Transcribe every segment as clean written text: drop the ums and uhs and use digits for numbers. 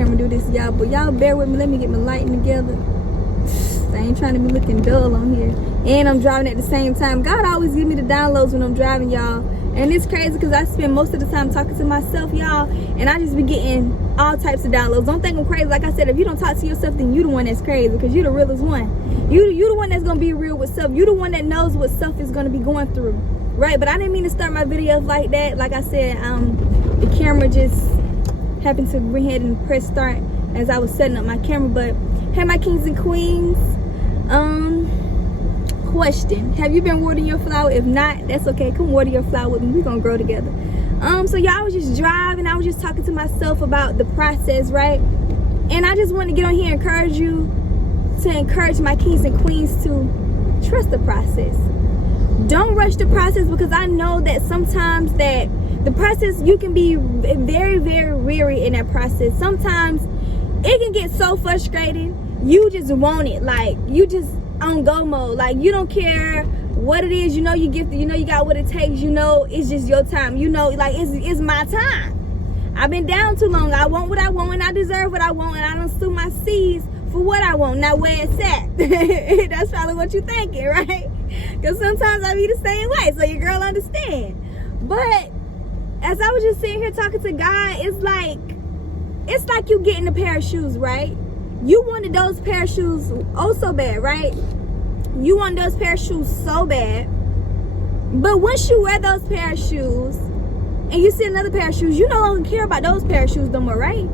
camera do this, y'all, but y'all bear with me. Let me get my lighting together. I ain't trying to be looking dull on here, and I'm driving at the same time. God always give me the downloads when I'm driving, y'all, and it's crazy because I spend most of the time talking to myself, y'all, and I just be getting all types of downloads. Don't think I'm crazy. Like I said, if you don't talk to yourself, then you the one that's crazy, because you the realest one. You the one that's gonna be real with self. You the one that knows what self is gonna be going through, right? But I didn't mean to start my videos like that. Like I said, the camera just happened to go ahead and press start as I was setting up my camera. But hey, my kings and queens, question: have you been watering your flower? If not, that's okay. Come water your flower with me. We're gonna grow together. So y'all, was just driving. I was just talking to myself about the process, right? And I just want to get on here and encourage my kings and queens to trust the process. Don't rush the process, because I know that sometimes that the process, you can be very, very weary in that process. Sometimes it can get so frustrating. You just want it, like you just on go mode, like you don't care what it is. You know you gifted, you know you got what it takes, you know it's just your time, you know, like it's my time. I've been down too long. I want what I want and I deserve what I want, and I don't sue my seeds for what I want, not where it's at. That's probably what you're thinking, right? Because sometimes I be the same way, so your girl understand. But as I was just sitting here talking to God, it's like you getting a pair of shoes, right? You wanted those pair of shoes oh so bad, right? You want those pair of shoes so bad. But once you wear those pair of shoes and you see another pair of shoes, you no longer care about those pair of shoes no more, right?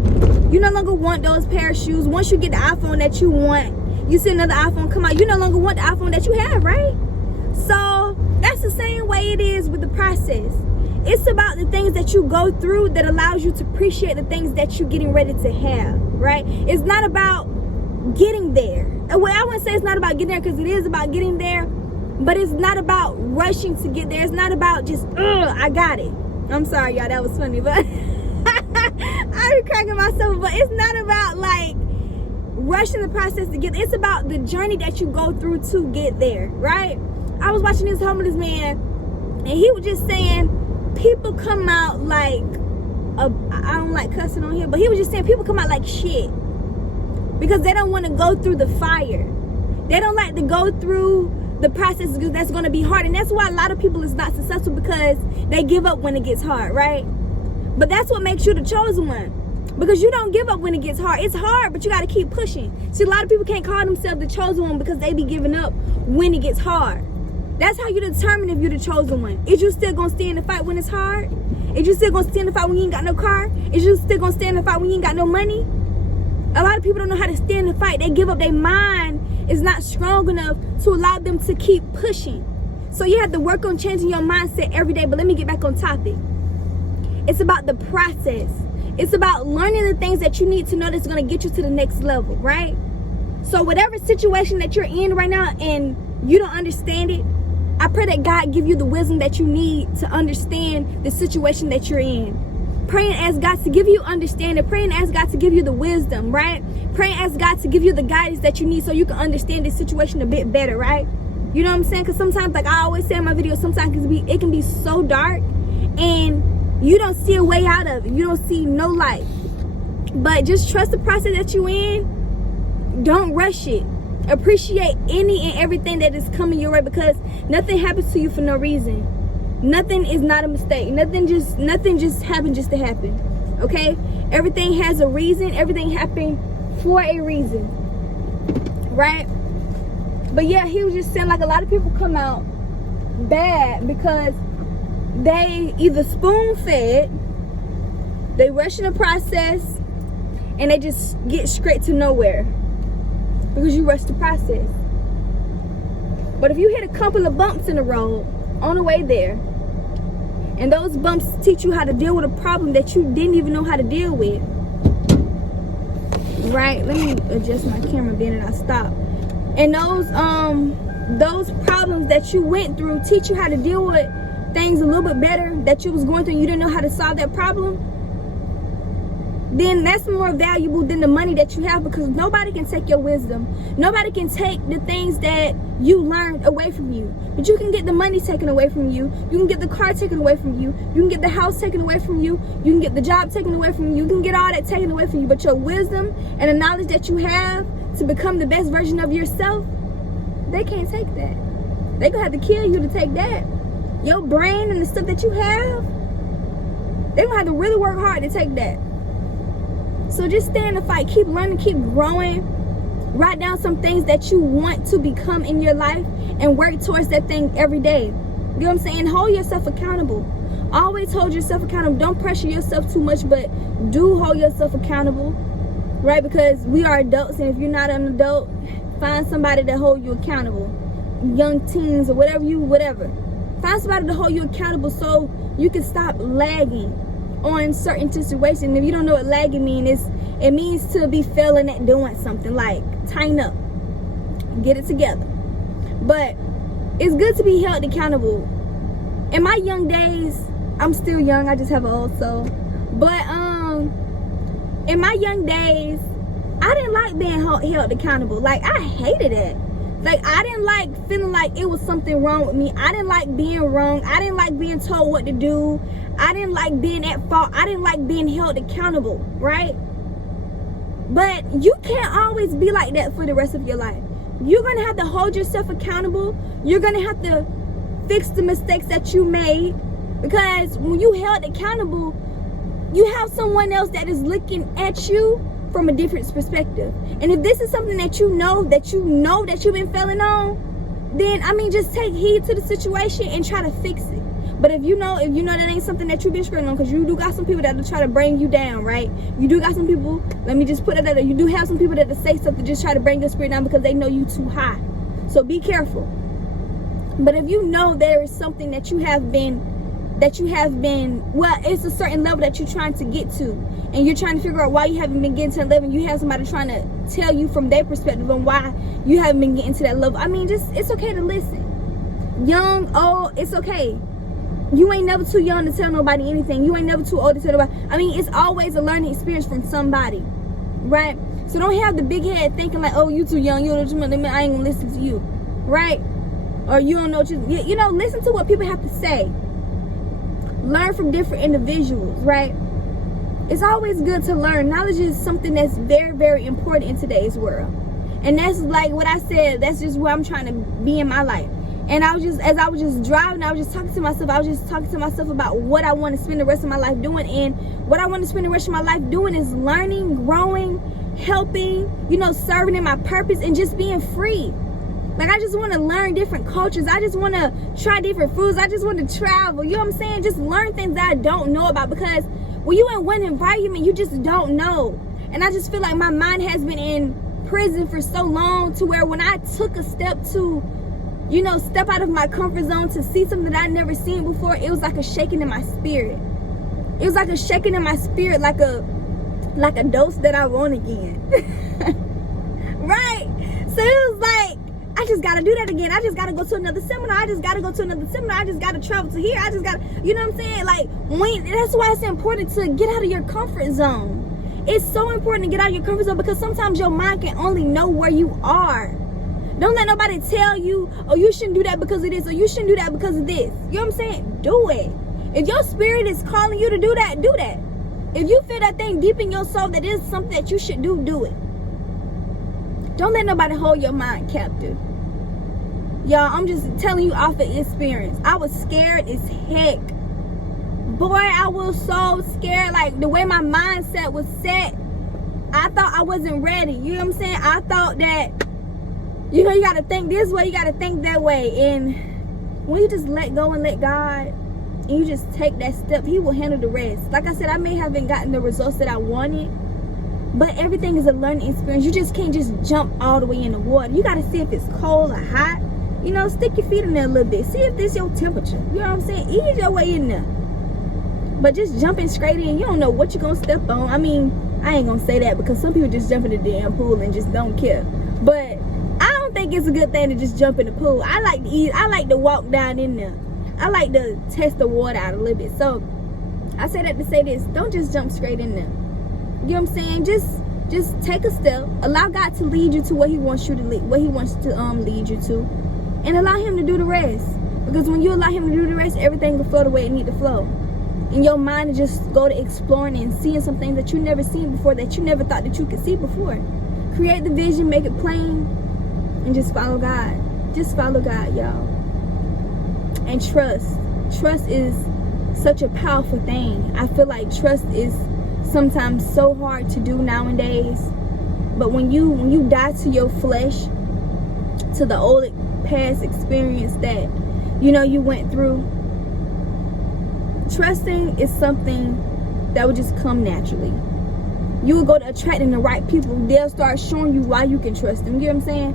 You no longer want those pair of shoes. Once you get the iPhone that you want, you see another iPhone come out, you no longer want the iPhone that you have, right? So that's the same way it is with the process. It's about the things that you go through that allows you to appreciate the things that you're getting ready to have, right? It's not about getting there. Well, I wouldn't say it's not about getting there, because it is about getting there, but it's not about rushing to get there. It's not about just, I got it. I'm sorry, y'all, that was funny, but I'm cracking myself. But it's not about like rushing the process to get there. It's about the journey that you go through to get there, right? I was watching this homeless man, and he was just saying, people come out like, I don't like cussing on here, but he was just saying people come out like shit because they don't want to go through the fire. They don't like to go through the process, because that's going to be hard. And that's why a lot of people is not successful, because they give up when it gets hard, right? But that's what makes you the chosen one, because you don't give up when it gets hard. It's hard, but you got to keep pushing. See, a lot of people can't call themselves the chosen one because they be giving up when it gets hard. That's how you determine if you're the chosen one. Is you still gonna stay in the fight when it's hard? Is you still gonna stay in the fight when you ain't got no car? Is you still gonna stay in the fight when you ain't got no money? A lot of people don't know how to stay in the fight. They give up. Their mind is not strong enough to allow them to keep pushing. So you have to work on changing your mindset every day. But let me get back on topic. It's about the process. It's about learning the things that you need to know that's gonna get you to the next level, right? So whatever situation that you're in right now and you don't understand it, I pray that God give you the wisdom that you need to understand the situation that you're in. Pray and ask God to give you understanding. Pray and ask God to give you the wisdom, right? Pray and ask God to give you the guidance that you need so you can understand this situation a bit better, right? You know what I'm saying? Because sometimes, like I always say in my videos, sometimes it can be so dark and you don't see a way out of it. You don't see no light. But just trust the process that you're in. Don't rush it. Appreciate any and everything that is coming your way, because nothing happens to you for no reason. Nothing is not a mistake. Nothing just happened just to happen. Okay? Everything has a reason. Everything happened for a reason. Right? But yeah, he was just saying, like, a lot of people come out bad because they either spoon-fed, they rush in the process, and they just get straight to nowhere. Because you rush the process. But if you hit a couple of bumps in the road on the way there, and those bumps teach you how to deal with a problem that you didn't even know how to deal with, right? Let me adjust my camera then and I stop. And those problems that you went through teach you how to deal with things a little bit better that you was going through and you didn't know how to solve that problem, then that's more valuable than the money that you have, because nobody can take your wisdom. Nobody can take the things that you learn away from you. But you can get the money taken away from you. You can get the car taken away from you. You can get the house taken away from you. You can get the job taken away from you. You can get all that taken away from you. But your wisdom and the knowledge that you have to become the best version of yourself, they can't take that. They gonna have to kill you to take that. Your brain and the stuff that you have, they gonna have to really work hard to take that. So just stay in the fight. Keep learning, keep growing. Write down some things that you want to become in your life and work towards that thing every day. You know what I'm saying? Hold yourself accountable. Always hold yourself accountable. Don't pressure yourself too much, but do hold yourself accountable, right? Because we are adults, and if you're not an adult, find somebody to hold you accountable. Young teens or whatever. Find somebody to hold you accountable so you can stop lagging on certain situations. If you don't know what lagging means, it means to be failing at doing something. Like, tighten up, get it together. But it's good to be held accountable. In my young days, I'm still young, I just have an old soul. But in my young days, I didn't like being held accountable. Like, I hated it. Like, I didn't like feeling like it was something wrong with me. I didn't like being wrong. I didn't like being told what to do. I didn't like being at fault. I didn't like being held accountable, right? But you can't always be like that for the rest of your life. You're going to have to hold yourself accountable. You're going to have to fix the mistakes that you made. Because when you held accountable, you have someone else that is looking at you from a different perspective. And if this is something that you know that you've been failing on, then just take heed to the situation and try to fix it. But if you know that ain't something that you've been struggling on, because you do got some people that will try to bring you down, right? You do got some people, let me just put it out there, you do have some people that will say something just try to bring your spirit down because they know you too high. So be careful. But if you know there is something that you have been, well, it's a certain level that you're trying to get to, and you're trying to figure out why you haven't been getting to that level, and you have somebody trying to tell you from their perspective on why you haven't been getting to that level. It's okay to listen. Young, old, it's okay. You ain't never too young to tell nobody anything. You ain't never too old to tell nobody. It's always a learning experience from somebody, right? So don't have the big head thinking like, oh, you too young, you don't know too much, I ain't gonna listen to you, right? Or you don't know what listen to what people have to say. Learn from different individuals, right? It's always good to learn. Knowledge is something that's very, very important in today's world. And that's like what I said, that's just where I'm trying to be in my life. And as I was just driving, I was just talking to myself about what I want to spend the rest of my life doing. And what I want to spend the rest of my life doing is learning, growing, helping, serving in my purpose, and just being free. Like, I just want to learn different cultures. I just want to try different foods. I just want to travel. You know what I'm saying? Just learn things that I don't know about, because when you in one environment, you just don't know. And I just feel like my mind has been in prison for so long, to where when I took a step to, step out of my comfort zone to see something that I'd never seen before, it was like a shaking in my spirit. It was like a shaking in my spirit, like a dose that I want again. Right? So it was like, I just got to do that again. I just got to go to another seminar. I just got to go to another seminar. I just got to travel to here. I just got to, you know what I'm saying? Like, that's why it's important to get out of your comfort zone. It's so important to get out of your comfort zone, because sometimes your mind can only know where you are. Don't let nobody tell you, oh, you shouldn't do that because of this, or you shouldn't do that because of this. You know what I'm saying? Do it. If your spirit is calling you to do that, do that. If you feel that thing deep in your soul that is something that you should do, do it. Don't let nobody hold your mind captive. Y'all, I'm just telling you off of experience. I was scared as heck. Boy, I was so scared. Like, the way my mindset was set, I thought I wasn't ready. You know what I'm saying? I thought that, you got to think this way, you got to think that way. And when you just let go and let God, and you just take that step, He will handle the rest. Like I said, I may haven't gotten the results that I wanted, but everything is a learning experience. You just can't just jump all the way in the water. You got to see if it's cold or hot. Stick your feet in there a little bit. See if this your temperature. You know what I'm saying? Ease your way in there. But just jumping straight in, you don't know what you're going to step on. I ain't going to say that, because some people just jump in the damn pool and just don't care. But I don't think it's a good thing to just jump in the pool. I like to eat. I like to walk down in there. I like to test the water out a little bit. So I say that to say this: don't just jump straight in there. You know what I'm saying? Just take a step. Allow God to lead you to what He wants you to lead, what He wants to lead you to. and allow him to do the rest. Because when you allow him to do the rest, everything will flow the way it need to flow. And your mind will just go to exploring and seeing some things that you never seen before, that you never thought that you could see before. Create the vision, make it plain, and just follow God. Just follow God, y'all. And trust. Trust is such a powerful thing. I feel like trust is sometimes so hard to do nowadays. But when you die to your flesh, to the old past experience that you went through, trusting is something that would just come naturally. You will go to attracting the right people. They'll start showing you why you can trust them. You know what I'm saying?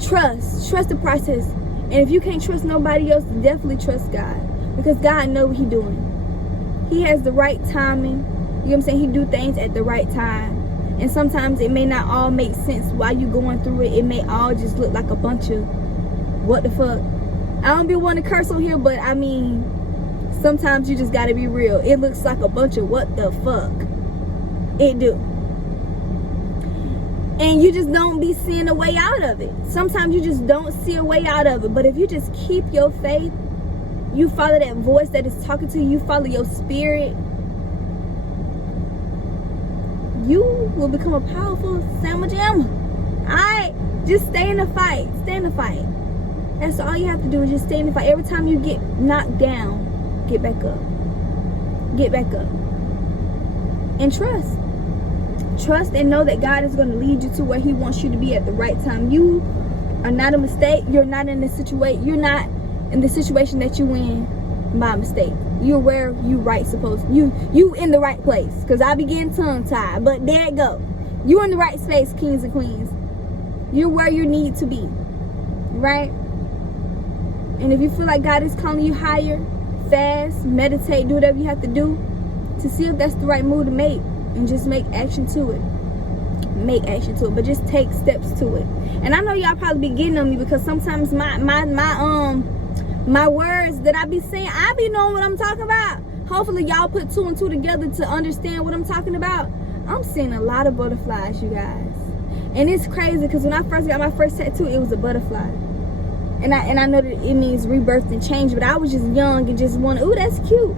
Trust the process. And if you can't trust nobody else, definitely trust God, because God knows what He's doing. He has the right timing. You know what I'm saying? He do things at the right time. And sometimes it may not all make sense while you're going through it. It may all just look like a bunch of what the fuck. I don't be wanting to curse on here, but I mean, sometimes you just gotta be real. It looks like a bunch of what the fuck. It do. And you just don't be seeing a way out of it. Sometimes you just don't see a way out of it. But if you just keep your faith, you follow that voice that is talking to you, you follow your spirit, you will become a powerful sandwich jammer. Alright? Just stay in the fight. Stay in the fight. That's all you have to do, is just stay in the fight. Every time you get knocked down, get back up. Get back up. And trust. Trust and know that God is going to lead you to where He wants you to be at the right time. You are not a mistake. You're not in the situation. You're not in the situation that you in by mistake. You're where you you in the right place. Because I be getting tongue tied, but there it go. You're in the right space, kings and queens. You're where you need to be, right? And if you feel like God is calling you higher, fast, meditate, do whatever you have to do to see if that's the right move to make. And just make action to it. Make action to it. But just take steps to it. And I know y'all probably be getting on me, because sometimes my words that I be saying, I be knowing what I'm talking about. Hopefully y'all put 2 and 2 together to understand what I'm talking about. I'm seeing a lot of butterflies, you guys. And it's crazy, because when I first got my first tattoo, it was a butterfly. And I know that it means rebirth and change, but I was just young and just wanted, ooh, that's cute.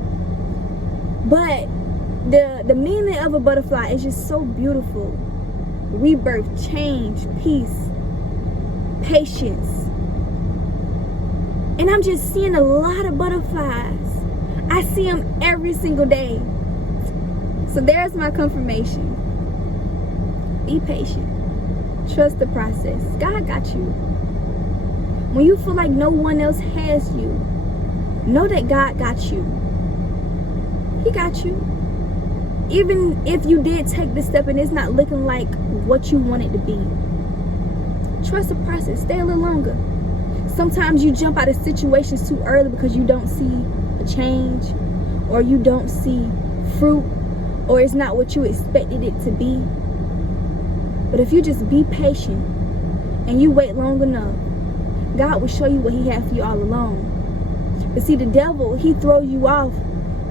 But the meaning of a butterfly is just so beautiful. Rebirth, change, peace, patience. And I'm just seeing a lot of butterflies. I see them every single day. So there's my confirmation. Be patient. Trust the process. God got you. When you feel like no one else has you, know that God got you. He got you. Even if you did take this step and it's not looking like what you want it to be, trust the process. Stay a little longer. Sometimes you jump out of situations too early because you don't see a change, or you don't see fruit, or it's not what you expected it to be. But if you just be patient and you wait long enough, God will show you what He has for you all along. But see, the devil, he throw you off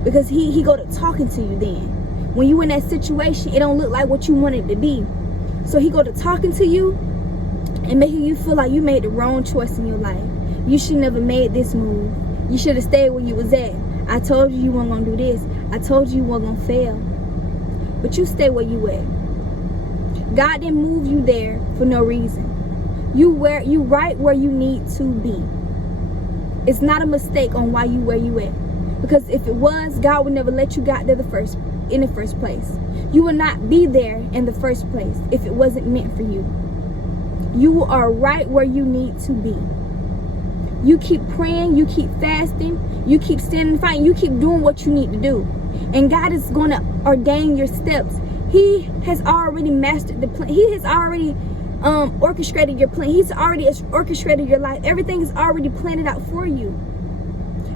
because he go to talking to you then. When you in that situation, it don't look like what you want it to be. So he go to talking to you and making you feel like you made the wrong choice in your life. You should never made this move. You should have stayed where you was at. I told you weren't gonna do this. I told you weren't gonna fail. But you stay where you at. God didn't move you there for no reason. You right where you need to be. It's not a mistake on why you where you at. Because if it was, God would never let you get there in the first place. You will not be there in the first place if it wasn't meant for you. You are right where you need to be. You keep praying, you keep fasting, you keep standing and fighting, you keep doing what you need to do. And God is going to ordain your steps. He has already mastered the plan. He has already orchestrated your plan. He's already orchestrated your life. Everything is already planned out for you.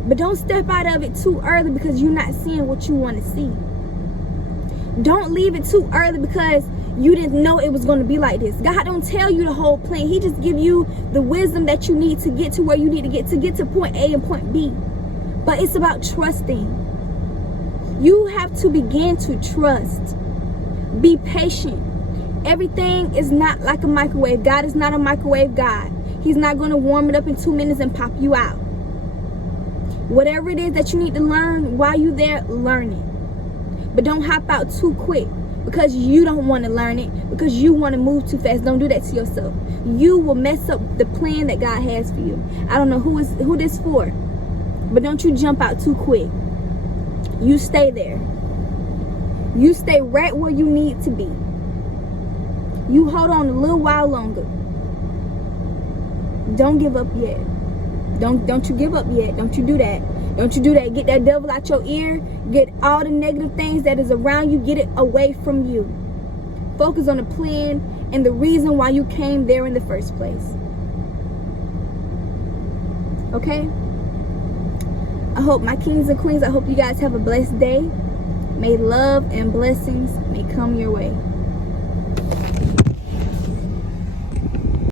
But don't step out of it too early because you're not seeing what you want to see. Don't leave it too early because you didn't know it was going to be like this. God don't tell you the whole plan. He just give you the wisdom that you need to get to where you need to get to point A and point B. But it's about trusting. You have to begin to trust. Be patient. Everything is not like a microwave. God is not a microwave God. He's not going to warm it up in 2 minutes and pop you out. Whatever it is that you need to learn while you're there, learn it. But don't hop out too quick because you don't want to learn it, because you want to move too fast. Don't do that to yourself. You will mess up the plan that God has for you. I don't know who this for, but don't you jump out too quick. You stay there. You stay right where you need to be. You hold on a little while longer. Don't give up yet. Don't you give up yet. Don't you do that. Don't you do that. Get that devil out your ear. Get all the negative things that is around you. Get it away from you. Focus on the plan and the reason why you came there in the first place. Okay? I hope, my kings and queens, I hope you guys have a blessed day. May love and blessings may come your way.